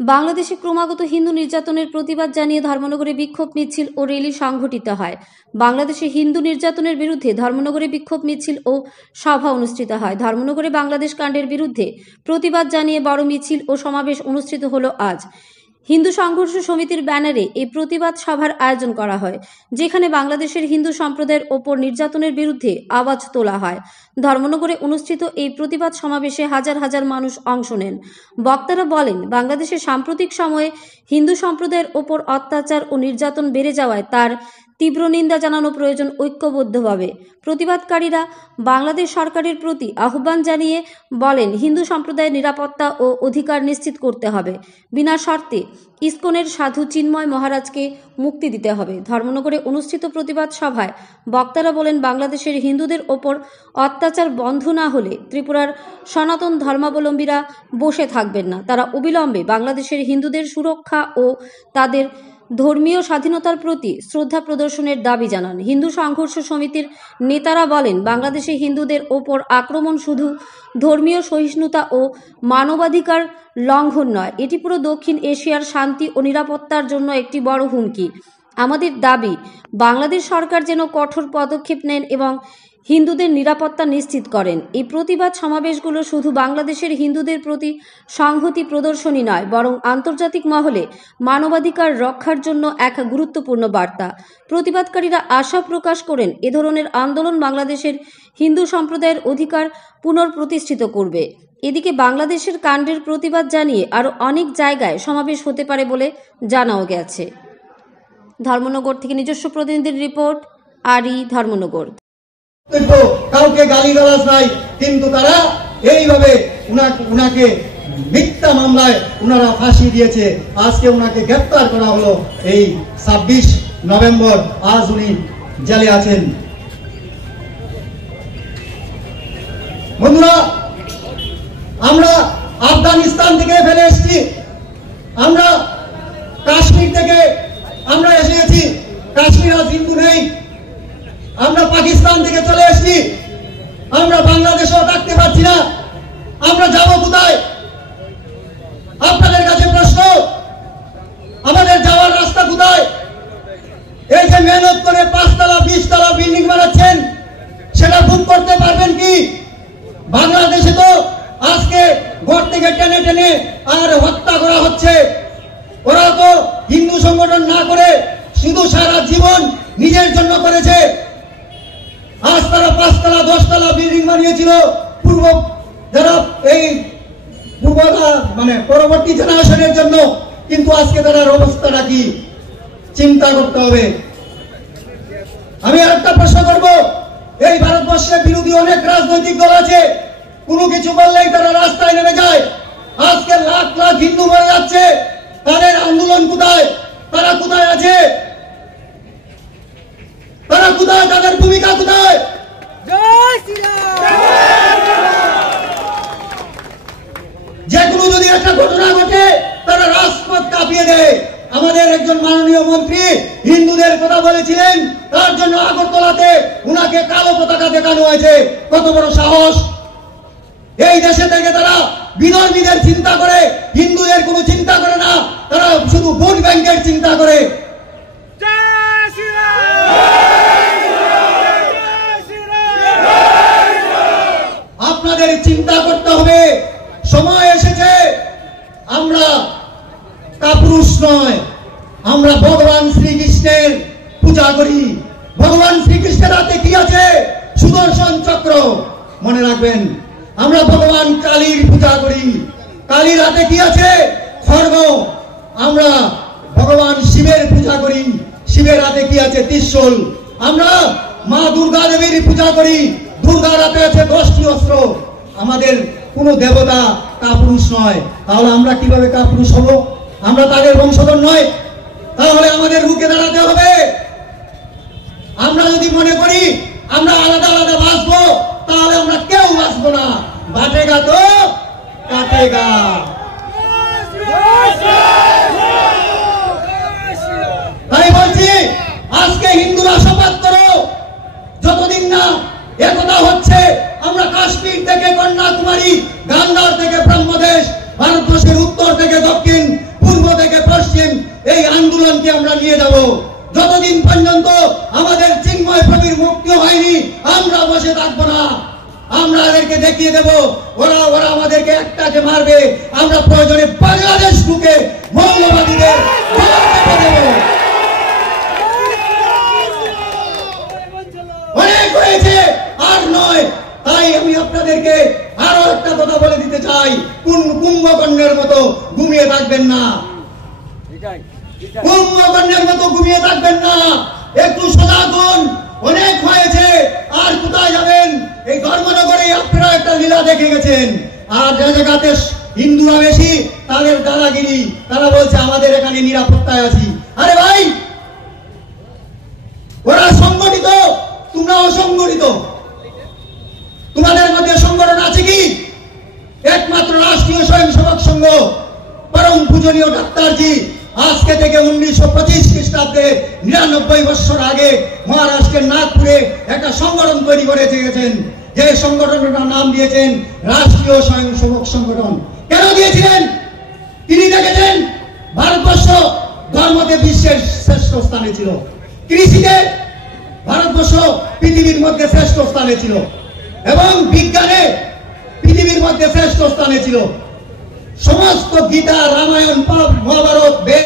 বাংলাদেশে ক্রমাগত হিন্দু নির্যাতনের প্রতিবাদ জানিয়ে ধর্মনগরে বিক্ষোভ মিছিল ও র্যালি সংঘটিত হয়। বাংলাদেশে হিন্দু নির্যাতনের বিরুদ্ধে ধর্মনগরে বিক্ষোভ মিছিল ও সভা অনুষ্ঠিত হয়। ধর্মনগরে বাংলাদেশ কাণ্ডের বিরুদ্ধে প্রতিবাদ জানিয়ে বড় মিছিল ও সমাবেশ অনুষ্ঠিত হলো আজ। হিন্দু সংঘর্ষ সমিতির ব্যানারে এই প্রতিবাদ সভার আয়োজন করা হয়, যেখানে বাংলাদেশের হিন্দু সম্প্রদায়ের ওপর নির্যাতনের বিরুদ্ধে আওয়াজ তোলা হয়। ধর্মনগরে অনুষ্ঠিত এই প্রতিবাদ সমাবেশে হাজার হাজার মানুষ অংশ নেন। বক্তারা বলেন, বাংলাদেশের সাম্প্রতিক সময়ে হিন্দু সম্প্রদায়ের ওপর অত্যাচার ও নির্যাতন বেড়ে যাওয়ায় তার তীব্র নিন্দা জানানো প্রয়োজন। ঐক্যবদ্ধভাবে প্রতিবাদকারীরা বাংলাদেশ সরকারের প্রতি আহ্বান জানিয়ে বলেন, হিন্দু সম্প্রদায়ের নিরাপত্তা ও অধিকার নিশ্চিত করতে হবে। বিনা শর্তে ইসকনের সাধু চিন্ময় মহারাজকে মুক্তি দিতে হবে। ধর্মনগরে অনুষ্ঠিত প্রতিবাদ সভায় বক্তারা বলেন, বাংলাদেশের হিন্দুদের ওপর অত্যাচার বন্ধ না হলে ত্রিপুরার সনাতন ধর্মাবলম্বীরা বসে থাকবেন না। তারা অবিলম্বে বাংলাদেশের হিন্দুদের সুরক্ষা ও তাদের ধর্মীয় স্বাধীনতার প্রতি শ্রদ্ধা প্রদর্শনের দাবি জানান। হিন্দু সংঘর্ষ সমিতির নেতারা বলেন, বাংলাদেশে হিন্দুদের ওপর আক্রমণ শুধু ধর্মীয় সহিষ্ণুতা ও মানবাধিকার লঙ্ঘন নয়, এটি পুরো দক্ষিণ এশিয়ার শান্তি ও নিরাপত্তার জন্য একটি বড় হুমকি। আমাদের দাবি, বাংলাদেশ সরকার যেন কঠোর পদক্ষেপ নেন এবং হিন্দুদের নিরাপত্তা নিশ্চিত করেন। এই প্রতিবাদ সমাবেশগুলো শুধু বাংলাদেশের হিন্দুদের প্রতি সংহতি প্রদর্শনী নয়, বরং আন্তর্জাতিক মহলে মানবাধিকার রক্ষার জন্য এক গুরুত্বপূর্ণ বার্তা। প্রতিবাদকারীরা আশা প্রকাশ করেন, এ ধরনের আন্দোলন বাংলাদেশের হিন্দু সম্প্রদায়ের অধিকার পুনঃপ্রতিষ্ঠিত করবে। এদিকে বাংলাদেশের কাণ্ডের প্রতিবাদ জানিয়ে আরও অনেক জায়গায় সমাবেশ হতে পারে বলে জানাও গেছে। ধর্মনগর থেকে নিজস্ব প্রতিনিধির রিপোর্ট, আরি, ধর্মনগর। কাউকে গালিগালাজ নাই, কিন্তু তারা এইভাবে উনাকে মিথ্যা মামলায় উনারা ফাঁসি দিয়েছে। আজকে উনাকে গ্রেপ্তার করা হলো এই 26 নভেম্বর। আজ উনি জেলে আছেন। বন্ধুরা, আমরা আফগানিস্তান থেকে ফেলে এসেছি, আমরা কাশ্মীর থেকে আমরা এসে গেছি। কাশ্মীর আজ হিন্দু নেই। আমরা পাকিস্তান থেকে চলে এসেছি, আমরা বাংলাদেশেও থাকতে পারছি না। আমরা যাব কোথায়? আপনাদের কাছে প্রশ্ন, আমাদের যাওয়ার রাস্তা কোথায়? এই যে মেহনত করে 5 তলা 20 তলা বিল্ডিং বানাচ্ছেন, সেটা বুক করতে পারবেন কি? বাংলাদেশে তো আজকে ঘর থেকে টেনে টেনে আর হত্যা করা হচ্ছে। ওরা তো হিন্দু সংগঠন না করে শুধু সারা জীবন নিজের জন্য করেছে। আজ তারা 5 তলা 10 তলা বিল্ডিং বানিয়েছিল পরবর্তী জেনারেশনের জন্য, কিন্তু আজকে তার অবস্থাটা কি চিন্তা করতে হবে। আমি আরেকটা প্রশ্ন করব, এই ভারতবর্ষে বিরোধী অনেক রাজনৈতিক দল আছে, কোনো কিছু বললেই তারা রাস্তায় নেমে যায়। আজকে লাখ লাখ হিন্দু মরে যাচ্ছে, তাদের আন্দোলন কোথায়? তারা কোথায় আছে? তারা কোথায়? তাদের ভূমিকা কোথায়? যে কোনো যদি একটা ঘটনা ঘটে, তারা রাজপথ কাঁপিয়ে দেয়। আমাদের একজন মাননীয় মন্ত্রী হিন্দুদের কথা বলেছিলেন, তার জন্য আগরতলাতে উনাকে কালো পতাকা দেখানো হয়েছে। কত বড় সাহস! এই দেশে থেকে তারা বিধর্মীদের চিন্তা করে, হিন্দুদের কোনো চিন্তা করে না। তারা শুধু ভোট ব্যাংকের চিন্তা করে। আপনাদের চিন্তা করতে হবে, সময় এসেছে। আমরা কাপুরুষ নয়, আমরা ভগবান শ্রীকৃষ্ণের পূজা করি। ভগবান শ্রীকৃষ্ণের হাতে কি আছে? সুদর্শন চক্র। মনে রাখবেন, আমরা ভগবান কালীর পূজা করি। কালীর হাতে কি আছে? খড়গ। আমরা ভগবান শিবের পূজা করি। শিবের হাতে কি আছে? ত্রিশূল। আমরা মা দুর্গা দেবীর পূজা করি। দুর্গার হাতে আছে 10টি অস্ত্র। আমাদের কোন দেবতা কাপুরুষ নয়। তাহলে আমরা কিভাবে কাপুরুষ হব? আমরা তাদের বংশধর নয়। তাহলে আমাদের রুখে দাঁড়াতে হবে। আমরা যদি মনে করি আমরা আলাদা আলাদা বাঁচবো, তাহলে আমরা কেউ বাঁচবো না। বাঁচেগা তো কাটেগা। তাই বলছি, আজকে হিন্দুরা শপথ করো, যতদিন না একতা হচ্ছে, আমরা কাশ্মীর থেকে কন্যাকুমারী, গান্ধার থেকে ব্রহ্মদেশ, ভারতবর্ষের উত্তর থেকে দক্ষিণ, এই আন্দোলনকে আমরা নিয়ে যাব। যতদিন পর্যন্ত আমাদের চিন্ময় প্রভুর মুক্তি হয়নি আমরা বসে থাকবো না। আমরা এদেরকে দেখিয়ে দেব, ওরা আমাদেরকে একটাকে মারবে, আমরা প্রয়োজনে বাংলাদেশ ঢুকে মৌলবাদীদের দেব। অনেক হয়েছে, আর নয়। তাই আমি আপনাদেরকে আরো একটা কথা বলে দিতে চাই, কুম্ভকর্ণের মতো ঘুমিয়ে থাকবেন না, কুম্ভকর্ণের মতো ঘুমিয়ে থাকবেন না, একটু সজাগ হন। অনেক হয়েছে, আর কোথায় যাবেন? এই ধর্মনগরে আপনারা একটা লীলা দেখে গেছেন। আর যে জায়গাতে হিন্দুরা বেশি তাদের দাদাগিরি, তারা বলছে আমাদের এখানে নিরাপত্তায় আছি। আরে ভাই, ওরা সংগঠিত, তোমরা অসংগঠিত। তোমাদের মধ্যে সংগঠন আছে কি? একমাত্র রাষ্ট্রীয় স্বয়ংসেবক সংঘ, পরম পূজনীয় ডাক্তারজি আজকে থেকে 1925 খ্রিস্টাব্দে 99 বছর আগে মহারাষ্ট্রের নাগপুরে একটা সংগঠন তৈরি করে গেছেন, যে সংগঠনটার নাম দিয়েছেন রাষ্ট্রীয় স্বয়ংসেবক সংগঠন। কেন দিয়েছিলেন? তিনি দেখেছেন ভারতবর্ষ ধর্মতে বিশ্বের শ্রেষ্ঠ স্থানে ছিল, কৃষিতে ভারতবর্ষ পৃথিবীর মধ্যে শ্রেষ্ঠ স্থানে ছিল, এবং বিজ্ঞানে পৃথিবীর মধ্যে শ্রেষ্ঠ স্থানে ছিল। সমস্ত গীতা, রামায়ণ, মহাভারত,